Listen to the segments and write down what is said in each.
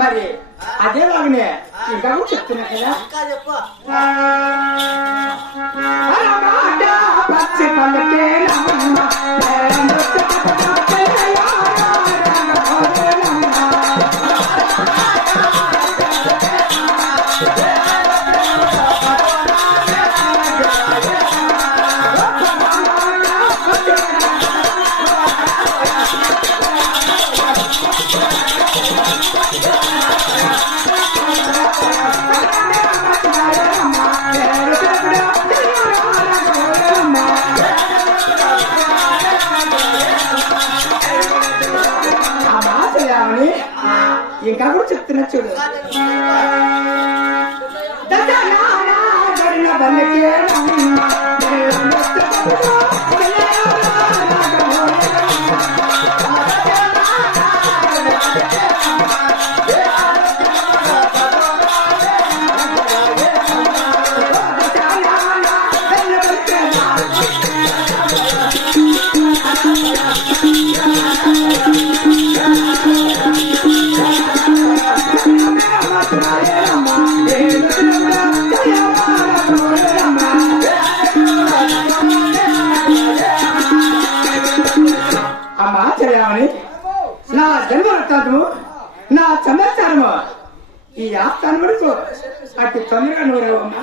మరి అదేలాగనే ఇంకా చెప్తున్నా కదా పచ్చి పల్లకే ఇంకా కూడా చెప్తున్నా చూడు అమ్మా చెయ్యామని నా జన్మ వృత్తాంతము నా సమాచారము ఈ ఆస్థానం వరకు అతి తొందరగా నూరేవమ్మా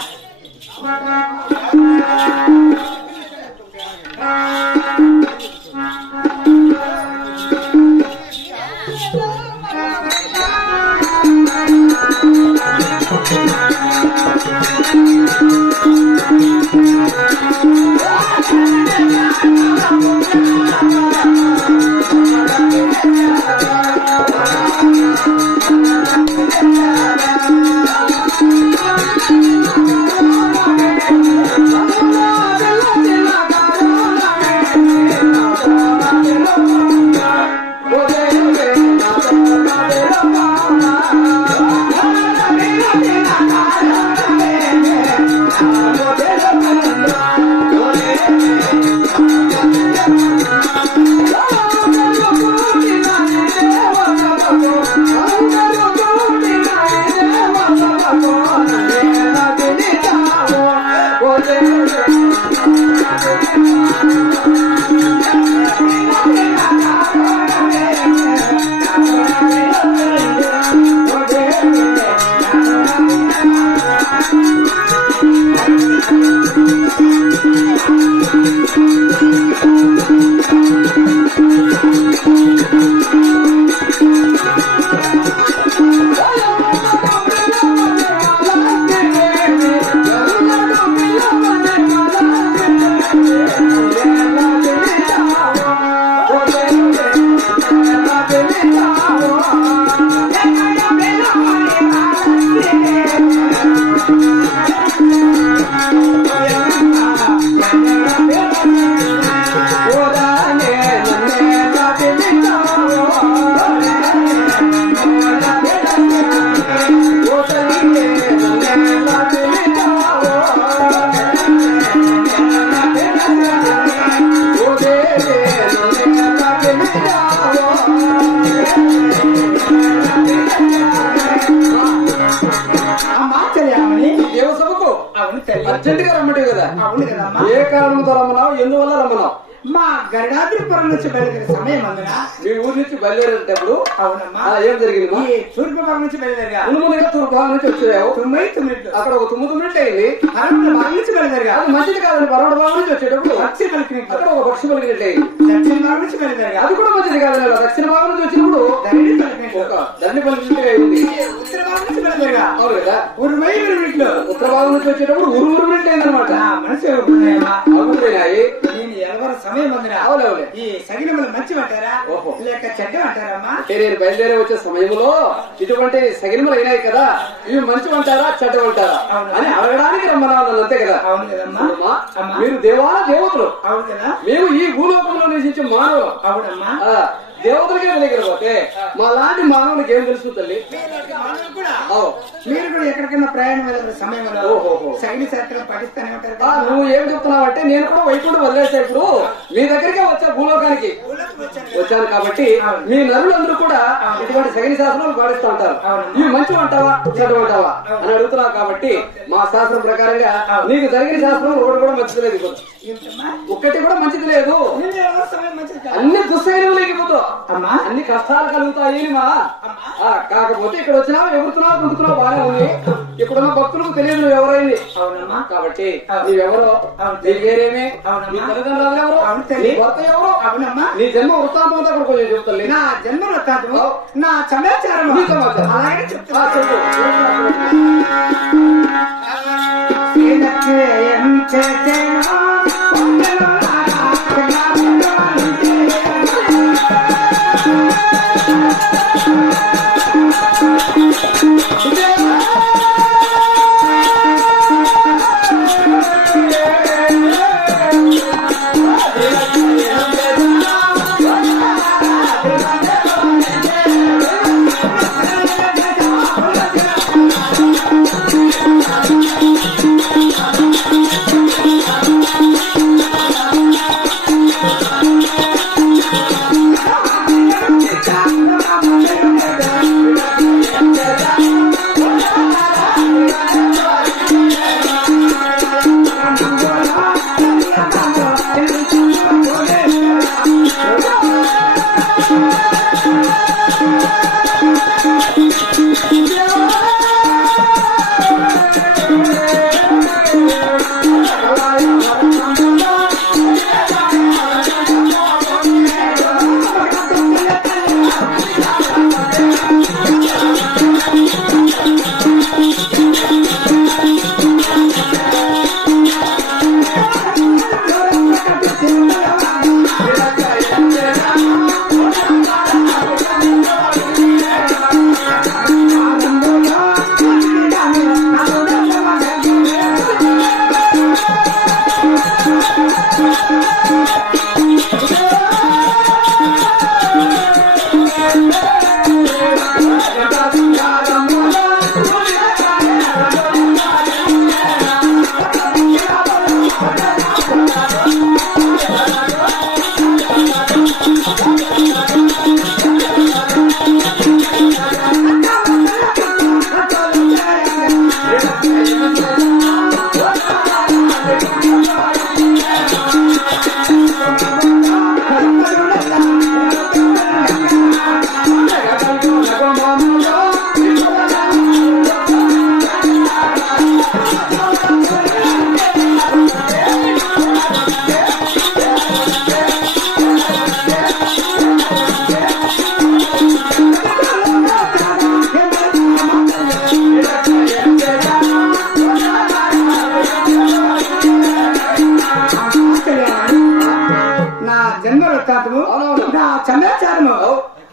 అర్జెంట్ గా రమ్మంటే కదా. అవును కదమ్మా. ఏ కారణంతో రమ్మన్నావు, ఎందువల్ల రమ్మన్నావు? మా గరుడాద్రిపురం నుంచి బయలుదేరే సమయం అందున మీ ఊరి నుంచి బయలుదేరేటప్పుడు అవునమ్మా ఏం జరిగింది? ఈ తూర్పు భాగం నుంచి బయలుదేరగా ముందుగా తూర్పు భాగం నుంచి వచ్చావు. 9 అక్కడ ఒక 9 మినిట్లు అయింది. పరమట భాగం నుంచి బయలుదేరగా అది మంచిది కాదండి. పరమట భాగం నుంచి వచ్చేటప్పుడు పక్షి పలికినట్లు అక్కడ ఒక పక్షి పలికినట్లు అయింది. దక్షిణ భాగం నుంచి బయలుదేరగా అది కూడా మంచిది కాదండి. దక్షిణ భాగం నుంచి వచ్చినప్పుడు ధరణి పలికినట్లు ఒక దండి పలికినట్టు అయింది. ఉత్తర భాగం నుంచి బయలుదేరగా అవును కదా. 1 మినిట్లు ఉత్తర భాగం నుంచి వచ్చేటప్పుడు 1 మినిట్లు అయింది అనమాట. మనసు అవుతున్నాయమ్మా. అవుతున్నాయి. నేను ఎవరి సమయం అందున అవునవులే. ఈ సగినములు మంచి అంటారా ఓహో. లేక చెడ్డ అంటారమ్మా? నేను బయలుదేరి వచ్చే సమయంలో ఇటువంటి సగినములు అయినాయి కదా, ఇవి మంచి అంటారా చెడ్డ అంటారా అని అడగడానికి రమ్మన్నాను. అంతే కదా. అవును కదమ్మా. మీరు దేవతలు. అవును కదా. మేము ఈ భూలోకంలో నివసించే మానవులు. అవునమ్మా. దేవతలకే తెలియకపోతే మా లాంటి మానవునికి ఏం తెలుసు తల్లి? మీరు కూడా ఎక్కడికైనా ప్రయాణం వెళ్ళిన సమయంలో ఓహో. సైన్య శాస్త్రం పాటిస్తూనే ఉంటారు కదా. నువ్వు ఏం చెప్తున్నావు అంటే నేను కూడా వైకుంఠం వదిలేసే ఇప్పుడు మీ దగ్గరికే వచ్చా, భూలోకానికి వచ్చాను కాబట్టి మీ నరులందరూ కూడా ఇటువంటి సైన్య శాస్త్రాలు పాటిస్తూ ఉంటారు. ఇవి మంచి అంటావా చెడ్డ అంటావా అని అడుగుతున్నావు కాబట్టి మా శాస్త్రం ప్రకారంగా నీకు జరిగిన శాస్త్రం ఒకటి కూడా మంచిది లేదు. ఒక్కటి కూడా మంచిది లేదు. అన్ని దుస్సైనలేకపోతావు, అన్ని కష్టాలు కలుగుతాయి. కాకపోతే ఇక్కడ వచ్చినావు, ఎగురుతున్నావు, గుంటున్నావు, బాగానే ఉంది. ఇక్కడున్న భక్తులకు తెలియదు నువ్వు ఎవరైంది. అవునమ్మా. కాబట్టి నీవెవరో, నీ పేరేమి, నీ తల్లిదండ్రులు ఎవరు, నీ భర్త ఎవరు, అవునమ్మా, నీ జన్మ వృత్తాంతం అంతా కూడా కొంచెం చెప్తాను. నా జన్మ వృత్తాంతం, నా సమాచారం అలాగే చెప్తా.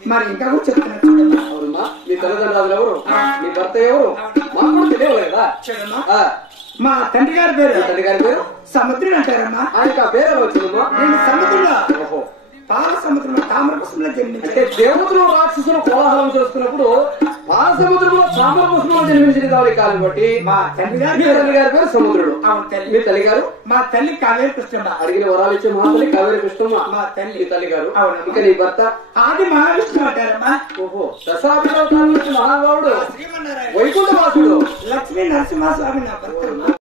మరి ఇంకా కూడా చెప్తున్నా. మీ తల్లిదండ్రులు ఎవరు, మీ భర్త ఎవరు మాకు కూడా తెలియలేదా? మా తండ్రి గారి పేరు, తండ్రి గారి పేరు సముద్రుడు అంటారమ్మా. ఆయనకు ఆ పేరు వచ్చిందమ్మా. నేను సముద్రుడు, పాల సముద్రంలో తామ్రపుష్పంలో జన్మించి అంటే దేవతలు రాక్షసులు కోలాహలం చేస్తున్నప్పుడు పాల సముద్రంలో తామ్రపుష్పంలో జన్మించింది కాబట్టి మా తండ్రి గారి పేరు సముద్రుడు. మీ తల్లి గారు? మా తల్లి కావేరి కృష్ణమ్మ. అడిగిన వరాలు ఇచ్చే మా తల్లి కావేరి కృష్ణమ్మ మా తల్లి. తల్లి గారు. ఇంకా నీ భర్త ఆది మహావిష్ణు అంటారమ్మా. ఓహో, దశాభిలోకాల నుంచి మహానుభావుడు వైకుంఠవాసుడు లక్ష్మీ నరసింహస్వామి నా భర్త.